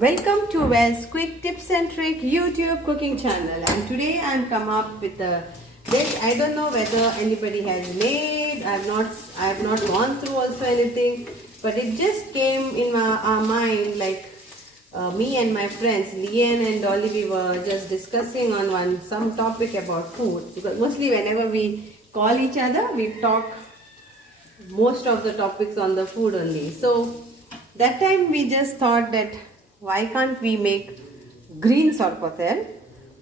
Welcome to Well's Quick Tips and Trick YouTube cooking channel, and today I'm come up with a dish. I don't know whether anybody has made. I have not gone through also anything, but it just came in our mind, like me and my friends Leanne and Dolly, we were just discussing on some topic about food, because mostly whenever we call each other we talk most of the topics on the food only. So that time we just thought that why can't we make green sorpotel.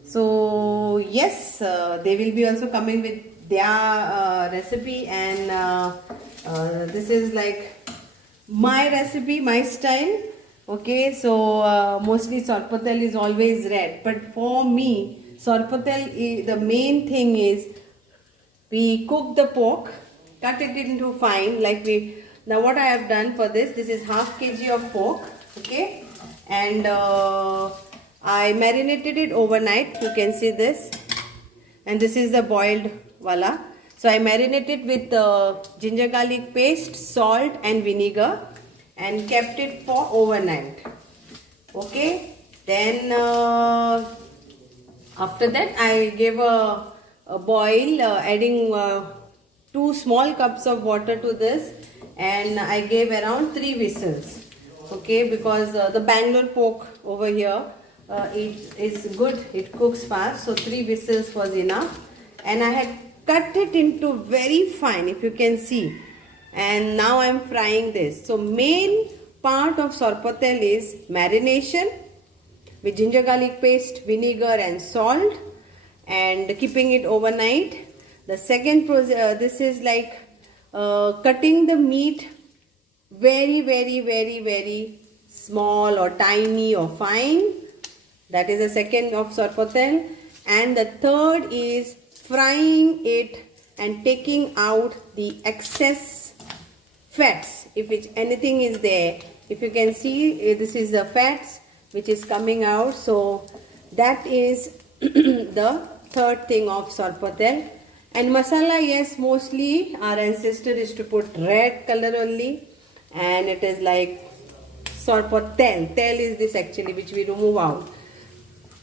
So yes, they will be also coming with their recipe, and this is like my recipe, my style. Okay, so mostly sorpotel is always red, but for me sorpotel, the main thing is we cook the pork, cut it into fine, like we, now what I have done for this is half kg of pork, okay, and I marinated it overnight. You can see this, and this is the boiled wala. So I marinated with ginger garlic paste, salt and vinegar, and kept it for overnight. Okay, then after that I gave a boil, adding 2 small cups of water to this, and I gave around 3 whistles. Okay, because the Bangalore pork over here, it is good, it cooks fast, so 3 whistles was enough. And I had cut it into very fine, if you can see, and now I am frying this. So main part of sorpotel is marination with ginger garlic paste, vinegar and salt, and keeping it overnight. The second process, this is like cutting the meat very small or tiny or fine. That is the second of sorpotel. And the third is frying it and taking out the excess fats, if anything is there. If you can see, this is the fats which is coming out. So that is the third thing of sorpotel. And masala, yes, mostly our ancestor is to put red color only, and it is like sorpotel. Tel is this actually which we remove out.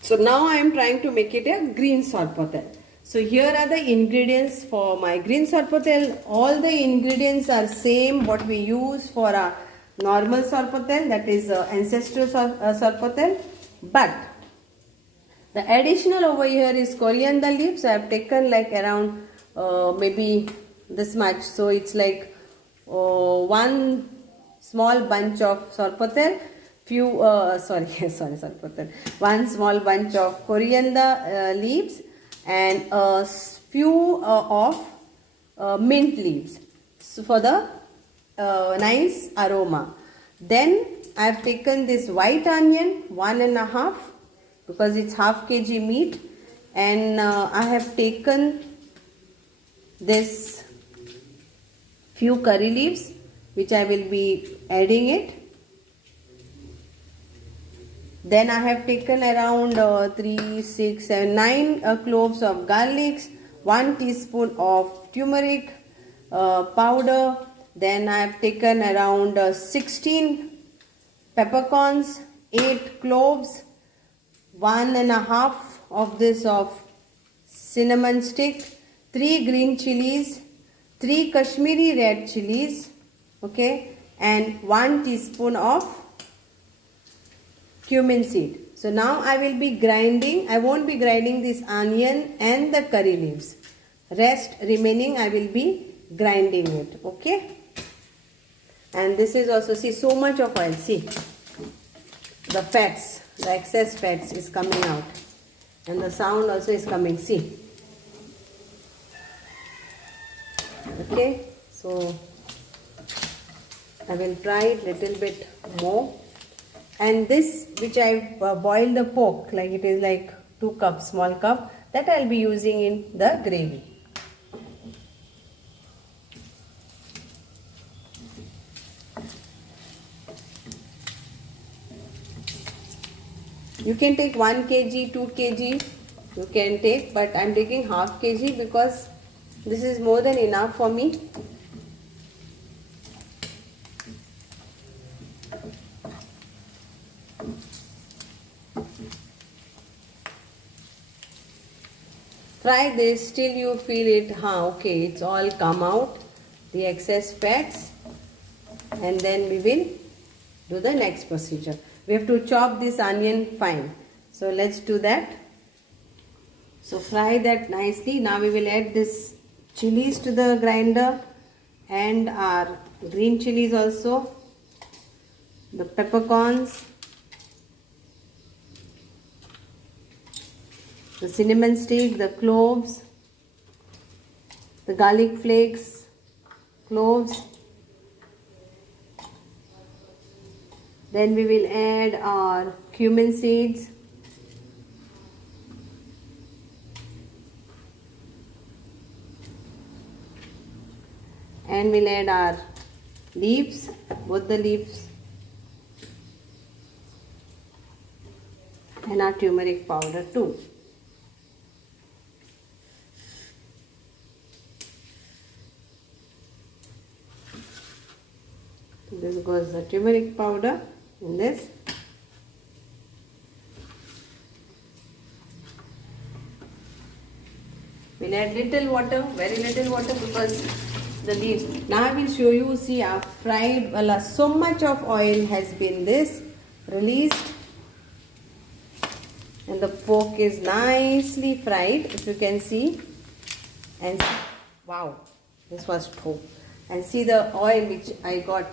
So now I am trying to make it a green sorpotel. So here are the ingredients for my green sorpotel. All the ingredients are same what we use for a normal sorpotel, that is ancestral sorpotel, but the additional over here is coriander leaves. I have taken like around maybe this much. So it's like 1 small bunch of sorpotel, sorpotel, 1 small bunch of coriander leaves, and a few of mint leaves, so for the nice aroma. Then I have taken this white onion, 1.5, because it's half kg meat, and I have taken this few curry leaves which I will be adding it. Then I have taken around 3, 6, 7, 9 cloves of garlics, 1 teaspoon of turmeric powder. Then I have taken around 16 peppercorns, 8 cloves, 1.5 of this of cinnamon stick, 3 green chilies, 3 Kashmiri red chilies, okay, and 1 teaspoon of cumin seed. So now I will be grinding. I won't be grinding this onion and the curry leaves. Rest remaining I will be grinding it, okay. And this is also, see, so much of oil, see, the fats, the excess fats is coming out, and the sound also is coming, see. Okay, so I will try it little bit more. And this which I boiled the pork, like it is like 2 cups, small cup, that I will be using in the gravy. You can take 1 kg, 2 kg, you can take, but I am taking half kg because this is more than enough for me. fry this till you feel it, okay, it's all come out, the excess fats, and then we will do the next procedure. We have to chop this onion fine. So let's do that. So fry that nicely. Now we will add this chilies to the grinder and our green chilies also, the peppercorns, the cinnamon stick, the cloves, the garlic flakes, cloves. Then we will add our cumin seeds, and we'll add our leaves, both the leaves, and our turmeric powder too. So this goes the turmeric powder in this. We'll add little water, very little water, because the leaves. Now I will show you. See, our fried, so much of oil has been released, and the pork is nicely fried, if you can see. And wow, this was top. And see the oil which I got,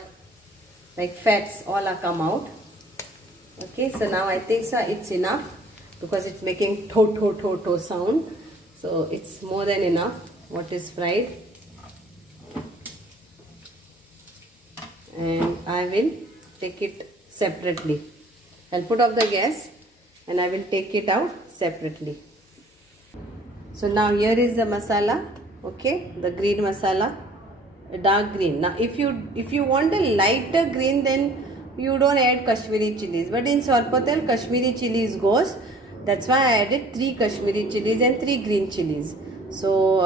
like fats, all are come out. Okay, so now I think it's enough, because it's making to sound. So it's more than enough what is fried. And I will take it separately. I'll put off the gas and I will take it out separately. So now here is the masala, okay, the green masala, a dark green. Now if you want a lighter green, then you don't add Kashmiri chilies, but in Sorpotel Kashmiri chilies goes. That's why I added 3 Kashmiri chilies and 3 green chilies. So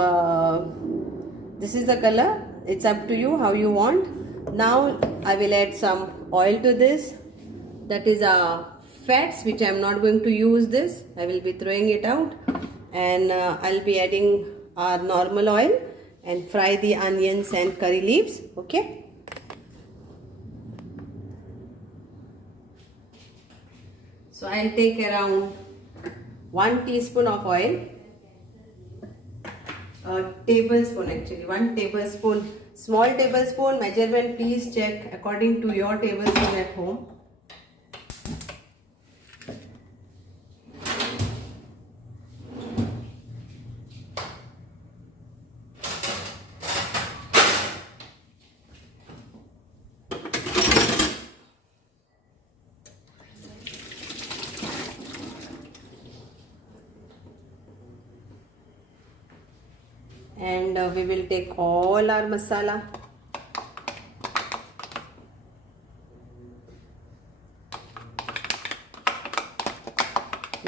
this is the color. It's up to you how you want. Now I will add some oil to this. That is fats, which I am not going to use this. I will be throwing it out, and I'll be adding our normal oil and fry the onions and curry leaves. Okay. So I'll take around 1 teaspoon of oil, a tablespoon actually, 1 tablespoon, small tablespoon, measurement please check according to your tablespoon at home. And we will take all our masala.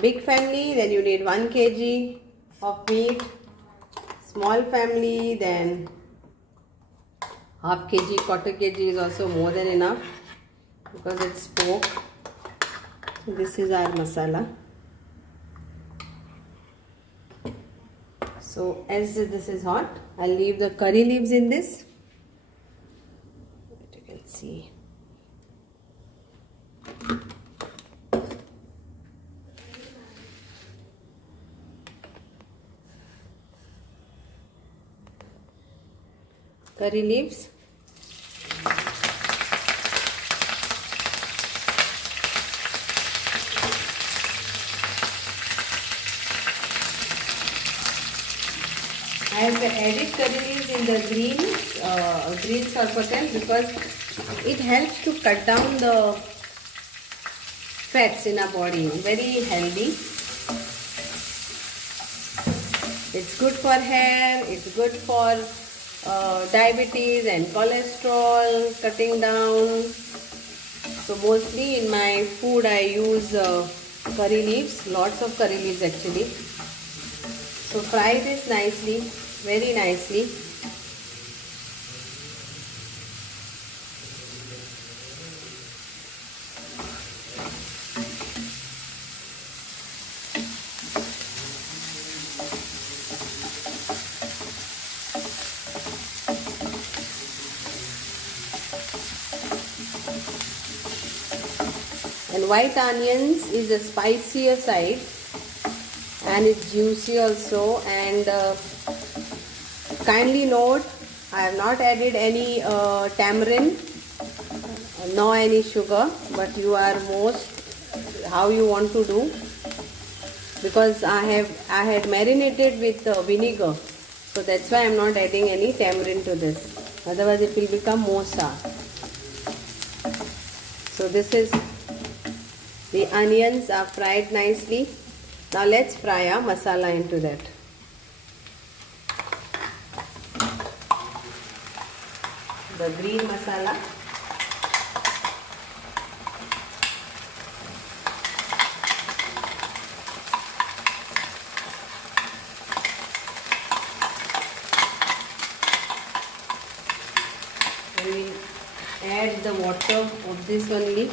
Big family, then you need 1 kg of meat. Small family, then half kg, quarter kg is also more than enough, because it's pork. So this is our masala. So as this is hot, I'll leave the curry leaves in this. You can see. Curry leaves. I have added curry leaves in the green sorpotel, because it helps to cut down the fats in our body. Very healthy. It's good for hair. It's good for diabetes and cholesterol, cutting down. So mostly in my food I use curry leaves, lots of curry leaves actually. So fry this nicely, very nicely. And white onions is a spicier side and it's juicy also. And kindly note, I have not added any tamarind, no any sugar, but you are most how you want to do, because I had marinated with vinegar, so that's why I am not adding any tamarind to this, otherwise it will become more sour. So this is, the onions are fried nicely. Now let's fry our masala into that. The green masala. And we add the water of this only.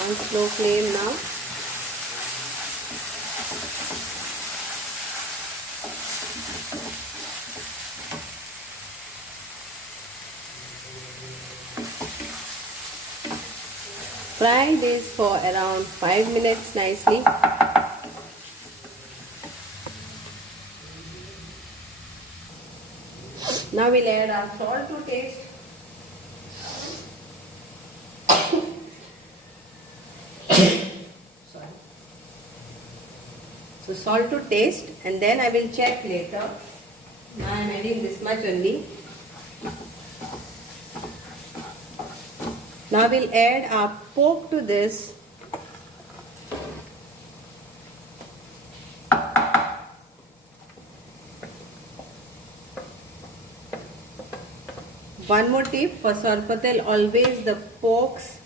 On slow flame now. Fry this for around 5 minutes nicely. Now we'll add our salt to taste. So salt to taste, and then I will check later. Now I am adding this much only. Now we'll add our pork to this. One more tip for Sorpotel, always the pork's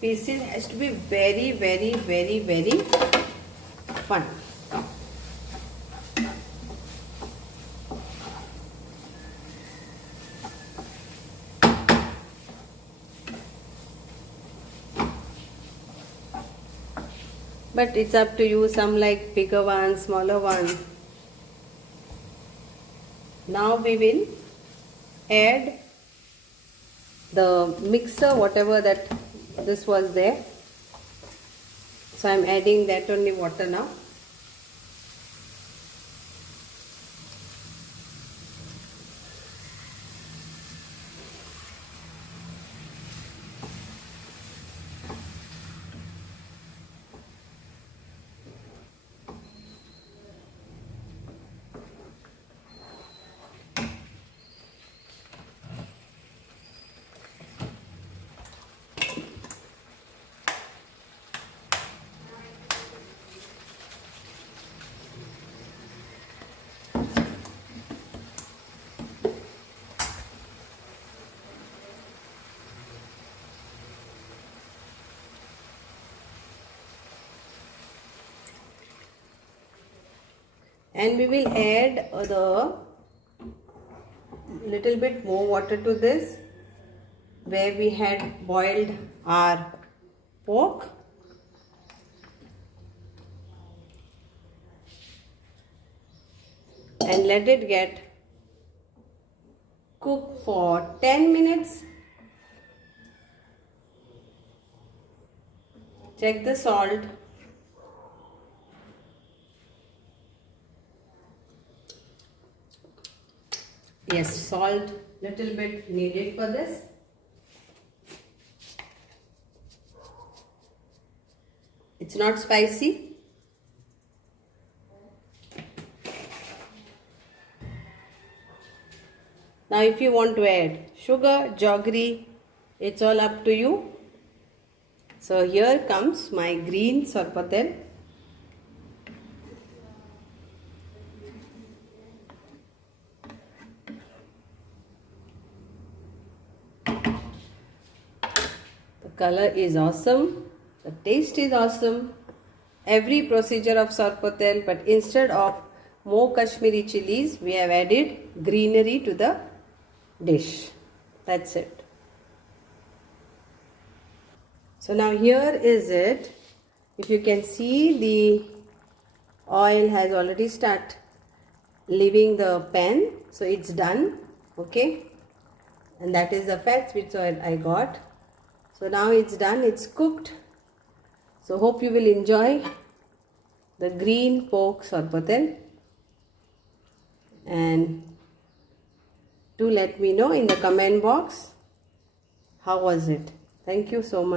pieces has to be very, very, very, very fine. But it's up to you, some like bigger ones, smaller ones. Now we will add the mixer, whatever that this was there. So I am adding that only water now. And we will add the little bit more water to this, where we had boiled our pork. And let it get cooked for 10 minutes. Check the salt. Yes, salt little bit needed for this. It's not spicy. Now if you want to add sugar, jaggery, it's all up to you. So here comes my green sorpotel. Color is awesome, the taste is awesome. Every procedure of Sorpotel, but instead of more Kashmiri chilies. We have added greenery to the dish. That's it. So now here is it. If you can see, the oil has already started leaving the pan. So it's done. Okay. And that is the fat which I got. So now it's done. It's cooked. So hope you will enjoy the green pork sorpotel. And do let me know in the comment box how was it. Thank you so much.